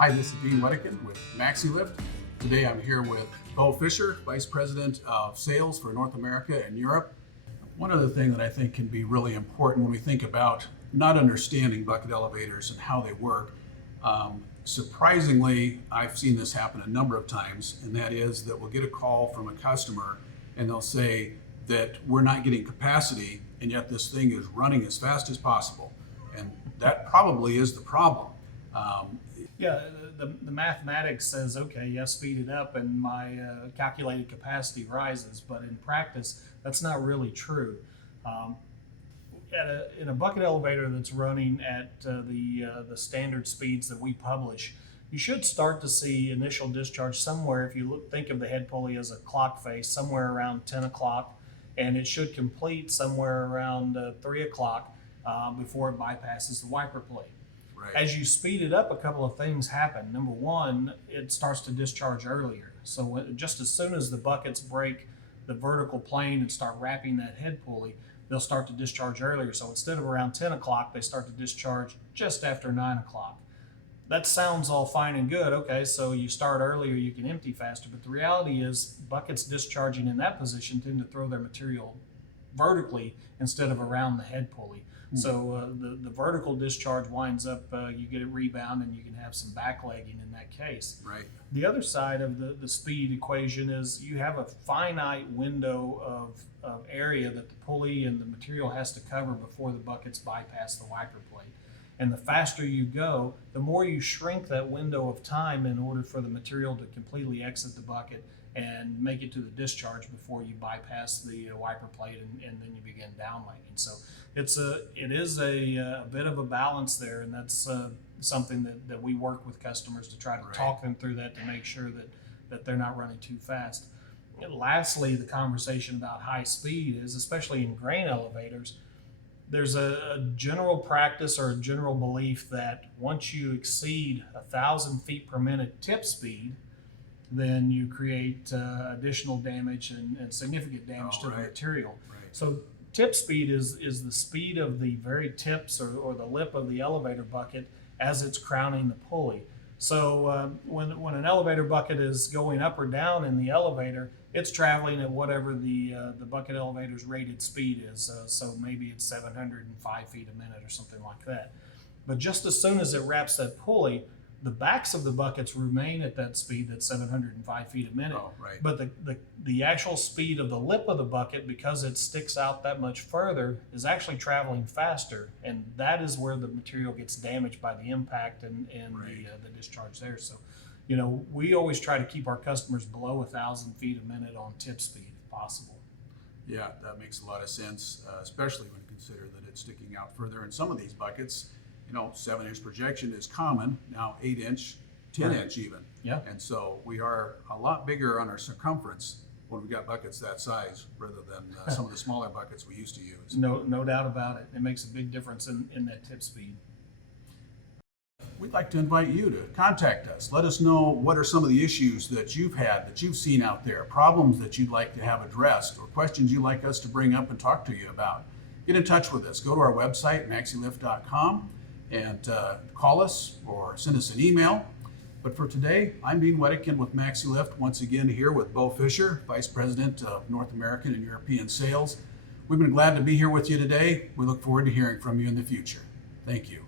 Hi, this is Dean Wedekind with Maxi-Lift. Today I'm here with Bo Fisher, Vice President of Sales for North America and Europe. One other thing that I think can be really important when we think about not understanding bucket elevators and how they work, surprisingly, I've seen this happen a number of times, and that is that we'll get a call from a customer and they'll say that we're not getting capacity and yet this thing is running as fast as possible. And that probably is the problem. The mathematics says, okay, yeah, speed it up and my calculated capacity rises, but in practice, that's not really true. In a bucket elevator that's running at the standard speeds that we publish, you should start to see initial discharge somewhere, if you think of the head pulley as a clock face, somewhere around 10 o'clock, and it should complete somewhere around 3 o'clock before it bypasses the wiper plate. Right. As you speed it up, a couple of things happen. Number one, it starts to discharge earlier. So just as soon as the buckets break the vertical plane and start wrapping that head pulley, they'll start to discharge earlier. So instead of around 10 o'clock, they start to discharge just after 9 o'clock. That sounds all fine and good. Okay, so you start earlier, you can empty faster. But the reality is buckets discharging in that position tend to throw their material vertically instead of around the head pulley. So the vertical discharge winds up, you get a rebound and you can have some backlegging in that case. Right. The other side of the speed equation is you have a finite window of area that the pulley and the material has to cover before the buckets bypass the wiper plate. And the faster you go, the more you shrink that window of time in order for the material to completely exit the bucket and make it to the discharge before you bypass the wiper plate and then you begin downlighting. So it is a bit of a balance there, and that's something that we work with customers to try to talk them through that to make sure that they're not running too fast. And lastly, the conversation about high speed is, especially in grain elevators, there's a general practice or a general belief that once you exceed 1,000 feet per minute tip speed, then you create additional damage and significant damage to the material. Right. So tip speed is the speed of the very tips or the lip of the elevator bucket as it's crowning the pulley. So when an elevator bucket is going up or down in the elevator, it's traveling at whatever the bucket elevator's rated speed is. So maybe it's 705 feet a minute or something like that. But just as soon as it wraps that pulley, the backs of the buckets remain at that speed, that's 705 feet a minute. Oh, right. But the actual speed of the lip of the bucket, because it sticks out that much further, is actually traveling faster. And that is where the material gets damaged by the impact and the discharge there. So, we always try to keep our customers below 1,000 feet a minute on tip speed if possible. Yeah, that makes a lot of sense, especially when you consider that it's sticking out further. In some of these buckets, 7-inch projection is common, now 8-inch, 10-inch even. Yeah. And so we are a lot bigger on our circumference when we've got buckets that size rather than some of the smaller buckets we used to use. No doubt about it. It makes a big difference in that tip speed. We'd like to invite you to contact us. Let us know what are some of the issues that you've had, that you've seen out there, problems that you'd like to have addressed, or questions you'd like us to bring up and talk to you about. Get in touch with us. Go to our website, maxilift.com, and call us or send us an email. But for today, I'm Dean Wedekind with Maxi-Lift, once again here with Bo Fisher, Vice President of North American and European Sales. We've been glad to be here with you today. We look forward to hearing from you in the future. Thank you.